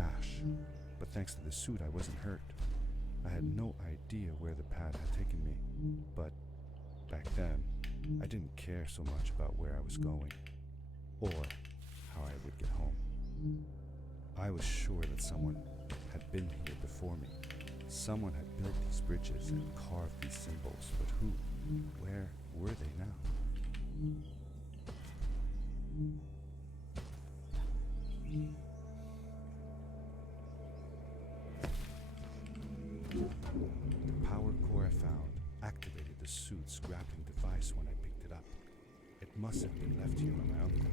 crash, but thanks to the suit I wasn't hurt. I had no idea where the pad had taken me, but back then, I didn't care so much about where I was going, or how I would get home. I was sure that someone had been here before me. Someone had built these bridges and carved these symbols, but who? Where were they now? The power core I found activated the suit's grappling device when I picked it up. It must have been left here by my uncle.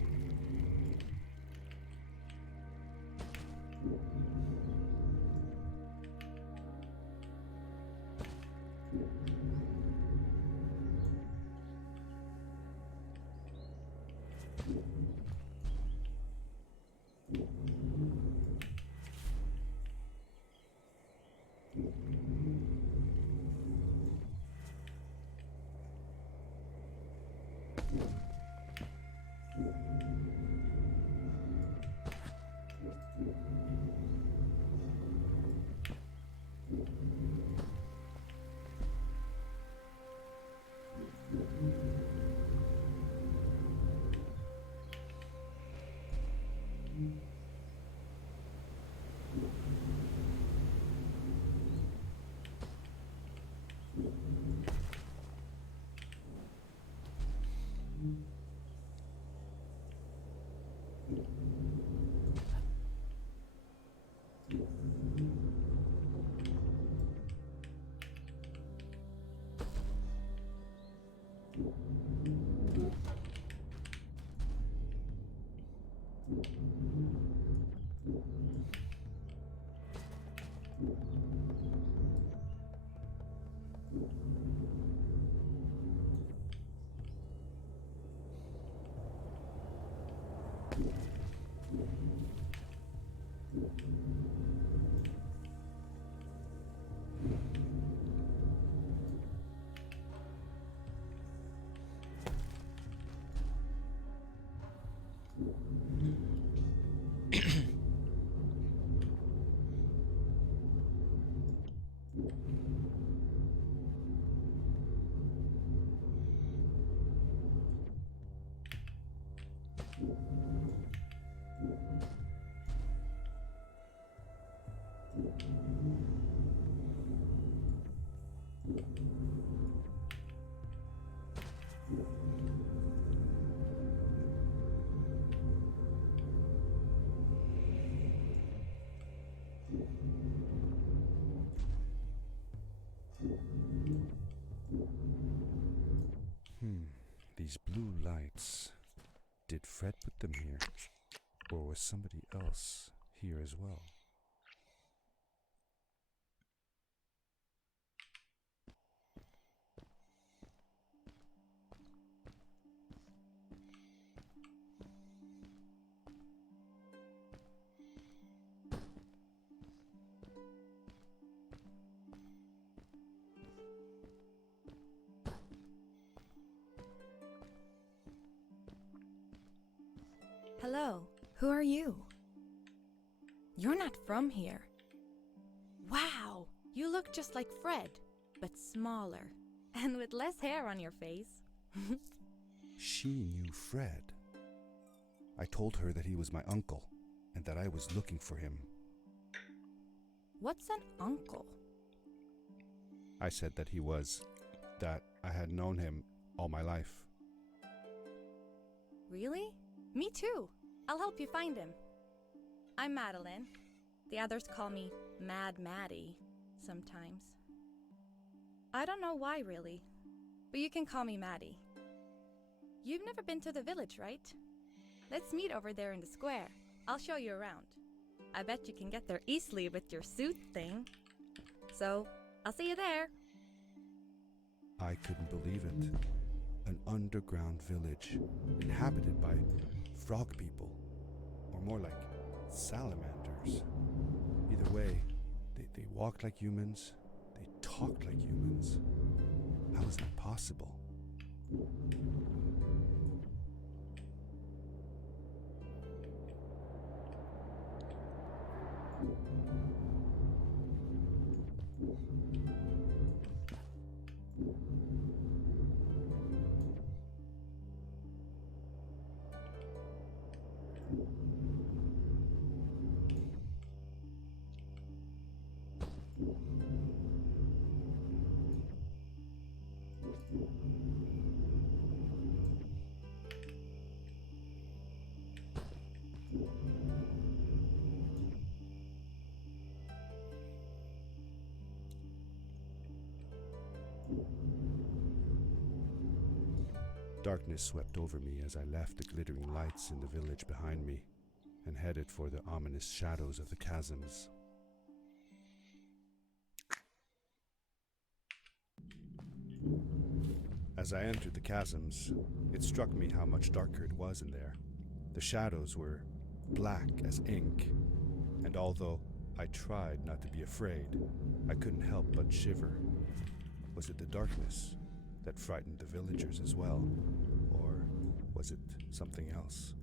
These blue lights. Did Fred put them here? Or was somebody else here as well? Hello, who are you? You're not from here. Wow, you look just like Fred, but smaller, and with less hair on your face. She knew Fred. I told her that he was my uncle, and that I was looking for him. What's an uncle? I said that that I had known him all my life. Really? Me too. I'll help you find him. I'm Madeline. The others call me Mad Maddie sometimes. I don't know why really, but you can call me Maddie. You've never been to the village, right? Let's meet over there in the square. I'll show you around. I bet you can get there easily with your suit thing. So, I'll see you there. I couldn't believe it. An underground village, inhabited by frog people, or more like salamanders. Either way, they walked like humans, they talked like humans. How is that possible? Darkness swept over me as I left the glittering lights in the village behind me and headed for the ominous shadows of the chasms. As I entered the chasms, it struck me how much darker it was in there. The shadows were black as ink, and although I tried not to be afraid, I couldn't help but shiver. Was it the darkness that frightened the villagers as well, or was it something else?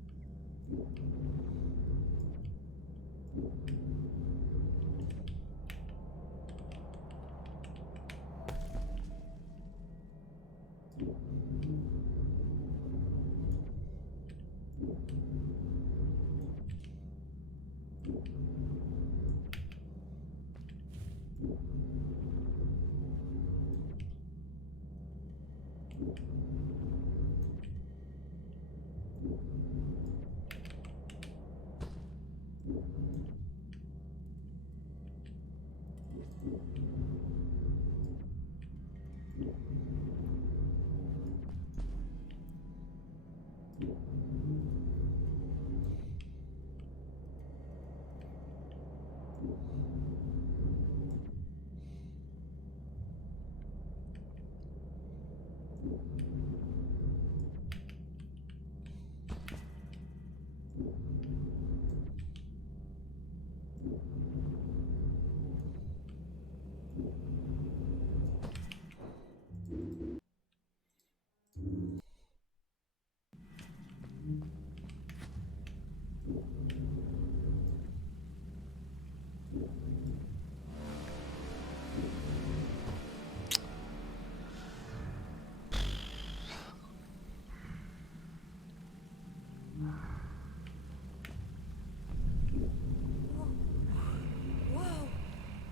Whoa,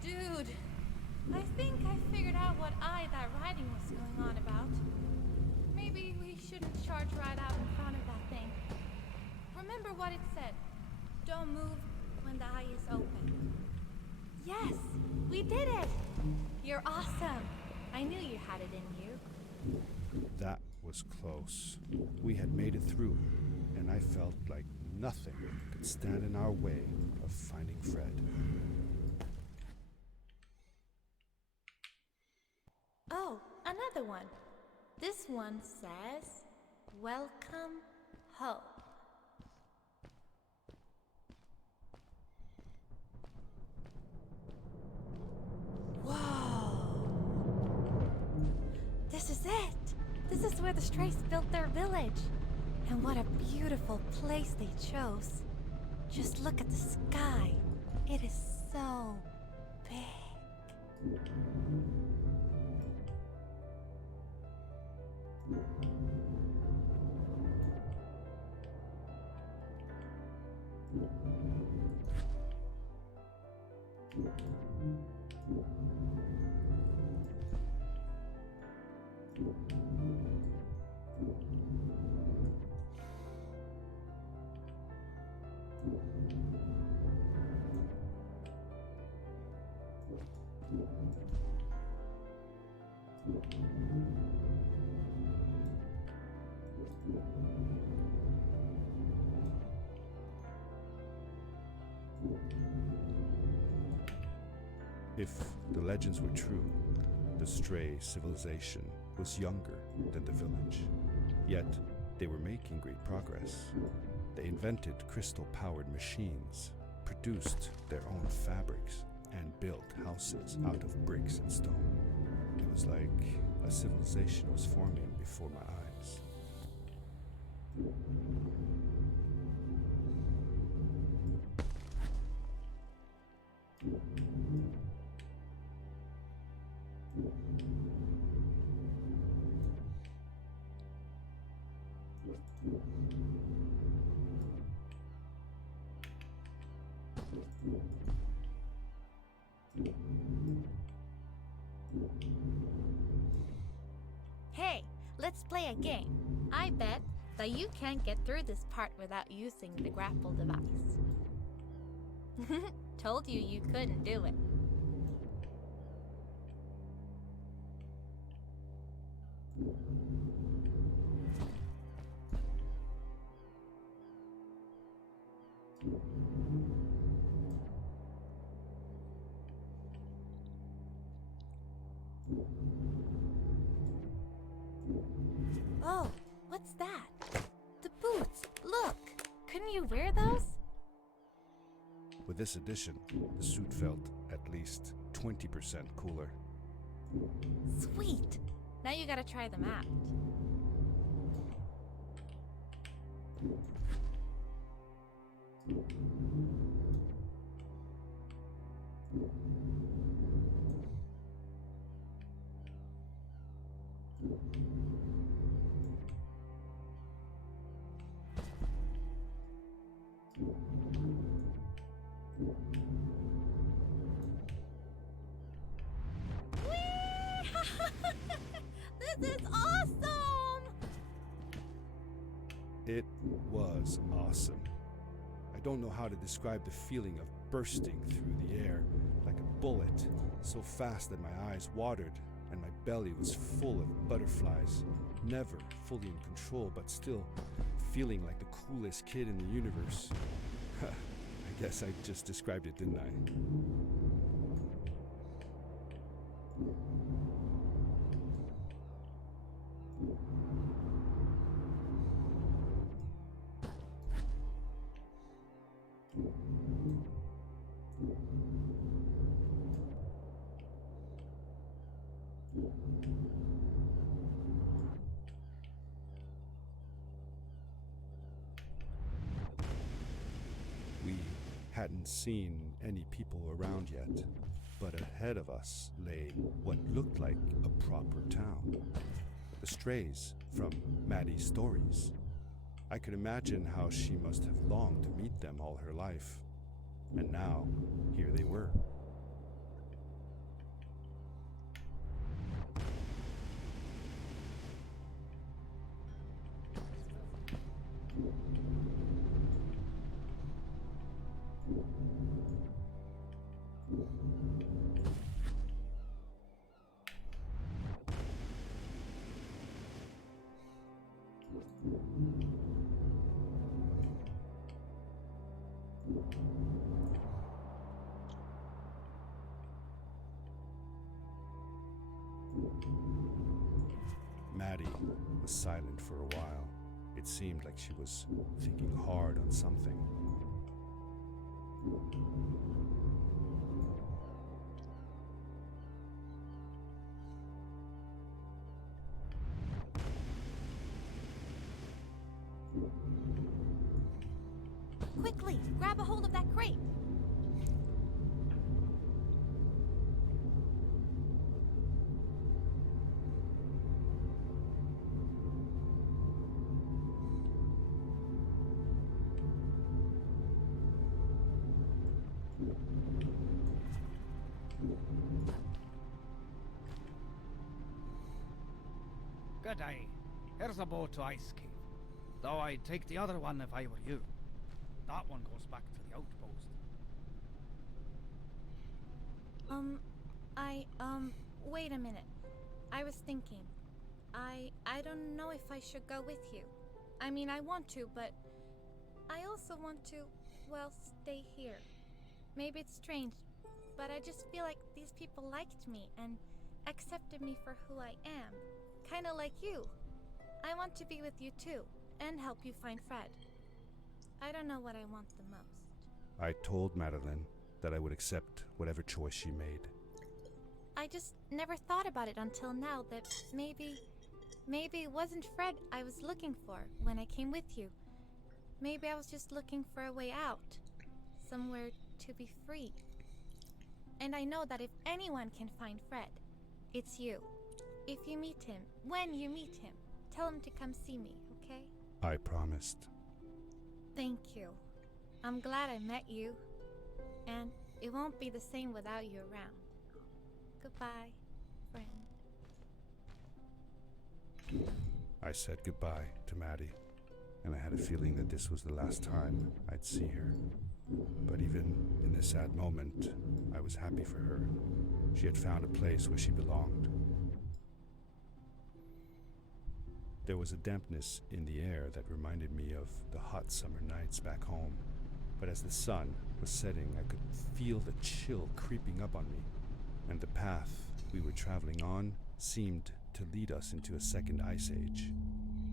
dude. I think I figured out what that writing was going on about. Maybe we shouldn't charge right out in front of that thing. Remember what it said. Don't move when the eye is open. Yes, we did it! You're awesome. I knew you had it in you. That was close. We had made it through, and I felt like nothing could stand in our way of finding Fred. Oh, another one. This one says, "Welcome home." Whoa! This is it! This is where the Strays built their village. And what a beautiful place they chose. Just look at the sky. It is so big. If the legends were true, the Stray civilization was younger than the village. Yet, they were making great progress. They invented crystal-powered machines, produced their own fabrics, and built houses out of bricks and stone. It was like a civilization was forming before my eyes. Hey, let's play a game. I bet that you can't get through this part without using the grapple device. Told you couldn't do it. Oh, what's that? The boots! Look! Couldn't you wear those? With this addition, the suit felt at least 20% cooler. Sweet! Now you gotta try them out. This is awesome! It was awesome. I don't know how to describe the feeling of bursting through the air like a bullet, so fast that my eyes watered and my belly was full of butterflies, never fully in control, but still feeling like the coolest kid in the universe. I guess I just described it, didn't I? We hadn't seen any people around yet, but ahead of us lay what looked like a proper town. The strays from Maddie's stories. I could imagine how she must have longed to meet them all her life. And now, here they were. Maddie was silent for a while. It seemed like she was thinking hard on something. Quickly, grab a hold of that crate. Good day. Here's a boat to Ice Cave. Though I'd take the other one if I were you. That one goes back to the outpost. Wait a minute. I was thinking. I don't know if I should go with you. I mean, I want to, but I also want to, well, stay here. Maybe it's strange, but I just feel like these people liked me and accepted me for who I am. Kinda like you. I want to be with you too, and help you find Fred. I don't know what I want the most. I told Madeline that I would accept whatever choice she made. I just never thought about it until now that maybe it wasn't Fred I was looking for when I came with you. Maybe I was just looking for a way out. Somewhere to be free. And I know that if anyone can find Fred, it's you. If you meet him, when you meet him, tell him to come see me, okay? I promised. Thank you. I'm glad I met you. And it won't be the same without you around. Goodbye, friend. I said goodbye to Maddie, and I had a feeling that this was the last time I'd see her. But even in this sad moment, I was happy for her. She had found a place where she belonged. There was a dampness in the air that reminded me of the hot summer nights back home. But as the sun was setting, I could feel the chill creeping up on me, and the path we were traveling on seemed to lead us into a second ice age.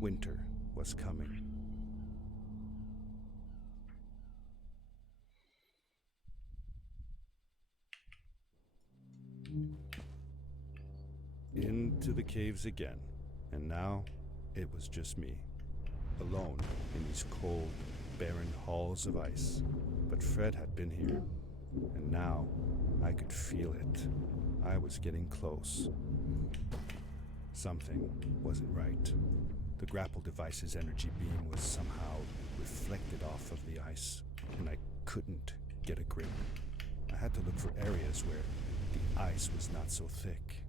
Winter was coming. Into the caves again, and now it was just me, alone in these cold, barren halls of ice. But Fred had been here, and now I could feel it. I was getting close. Something wasn't right. The grapple device's energy beam was somehow reflected off of the ice, and I couldn't get a grip. I had to look for areas where the ice was not so thick.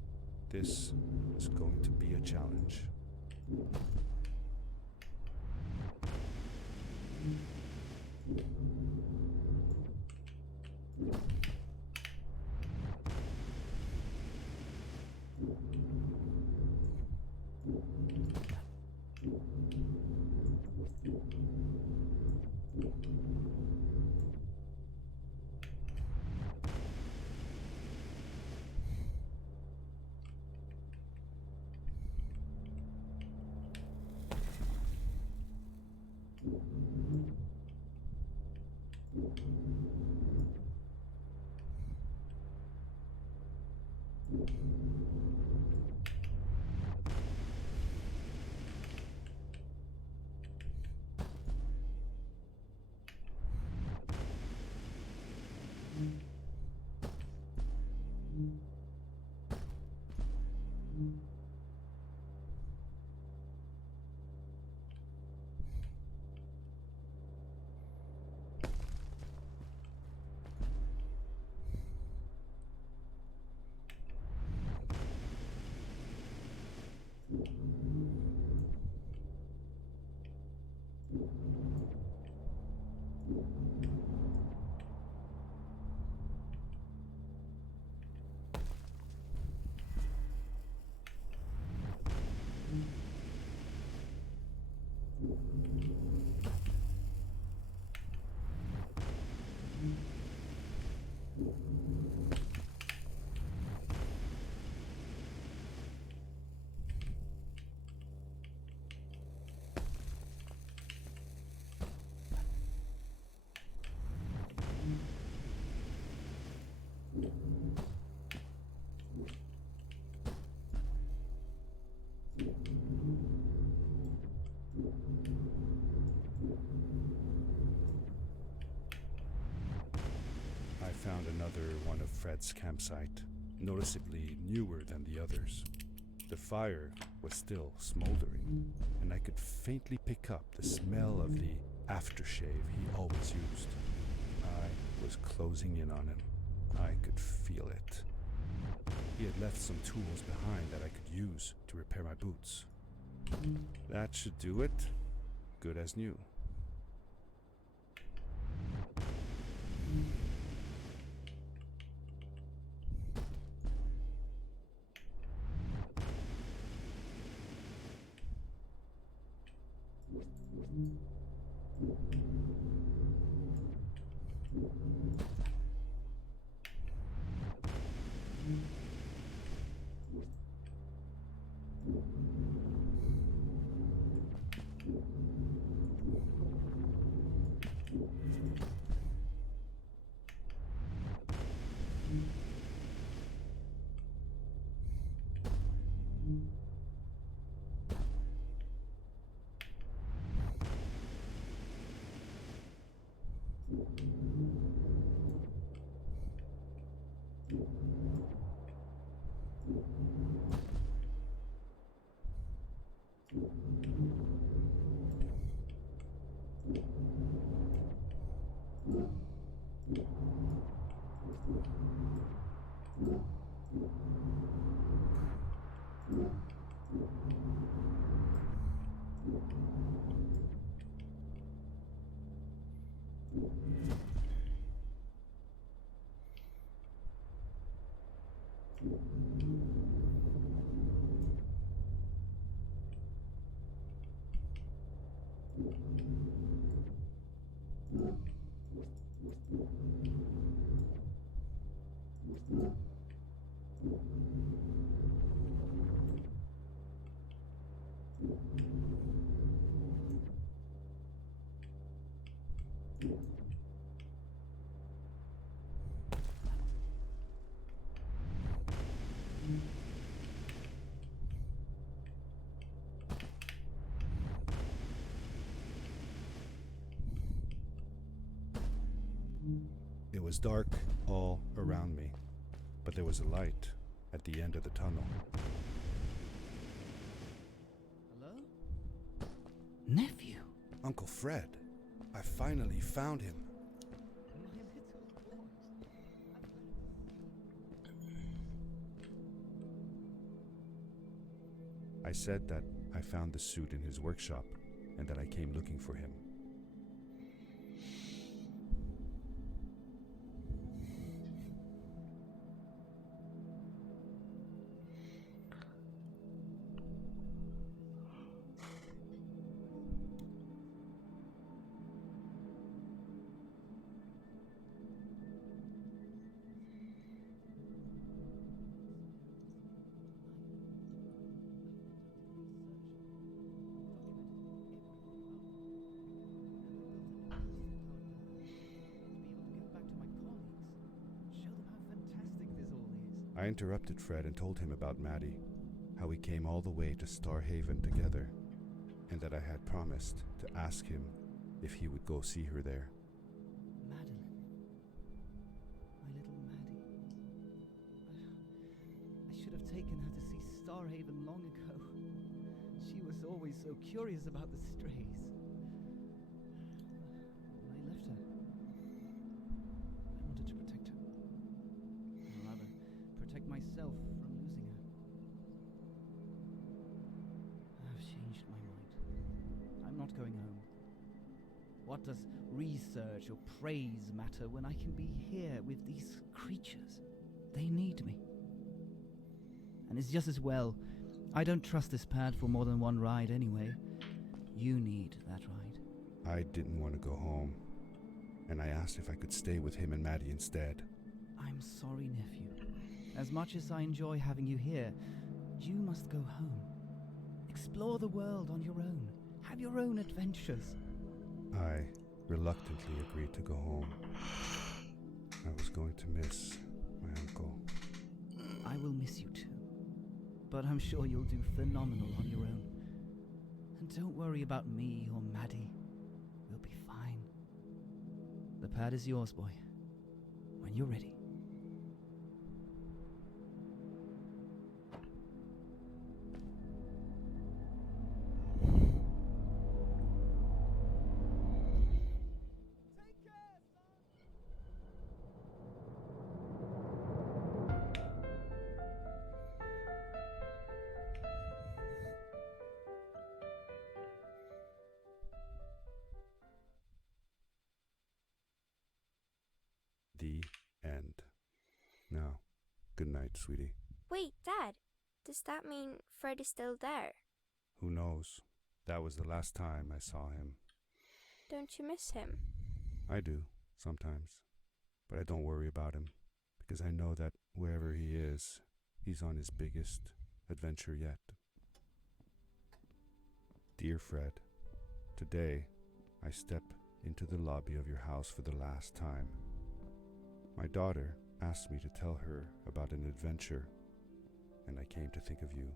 This was going to be a challenge. I found another one of Fred's campsite, noticeably newer than the others. The fire was still smoldering, and I could faintly pick up the smell of the aftershave he always used. I was closing in on him. I could feel it. He had left some tools behind that I could use to repair my boots. That should do it. Good as new. It was dark all around me, but there was a light at the end of the tunnel. Hello? Nephew? Uncle Fred, I finally found him. My little boy. I said that I found the suit in his workshop and that I came looking for him. I interrupted Fred and told him about Maddie, how we came all the way to Starhaven together, and that I had promised to ask him if he would go see her there. Madeline. My little Maddie. I should have taken her to see Starhaven long ago. She was always so curious about the strays. I left her. I wanted to protect her. Or rather, protect myself from losing her. I've changed my mind. I'm not going home. What does research or praise matter when I can be here with these creatures? They need me. And it's just as well. I don't trust this pad for more than one ride anyway. You need that ride. I didn't want to go home, and I asked if I could stay with him and Maddie instead. I'm sorry, nephew. As much as I enjoy having you here, you must go home. Explore the world on your own. Have your own adventures. I reluctantly agreed to go home. I was going to miss my uncle. I will miss you too. But I'm sure you'll do phenomenal on your own. And don't worry about me or Maddie. We'll be fine. The pad is yours, boy. When you're ready. The end. Now, good night, sweetie. Wait, Dad. Does that mean Fred is still there? Who knows? That was the last time I saw him. Don't you miss him? I do, sometimes. But I don't worry about him, because I know that wherever he is, he's on his biggest adventure yet. Dear Fred, today I step into the lobby of your house for the last time. My daughter asked me to tell her about an adventure, and I came to think of you.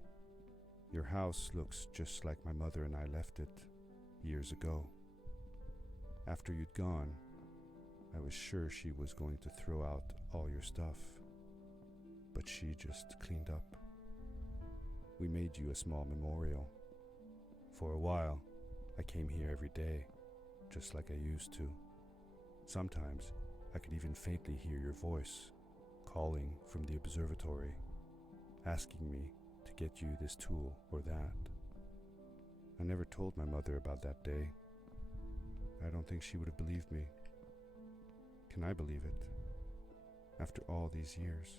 Your house looks just like my mother and I left it years ago. After you'd gone, I was sure she was going to throw out all your stuff, but she just cleaned up. We made you a small memorial. For a while, I came here every day, just like I used to. Sometimes, I could even faintly hear your voice, calling from the observatory, asking me to get you this tool or that. I never told my mother about that day. I don't think she would have believed me. Can I believe it? After all these years?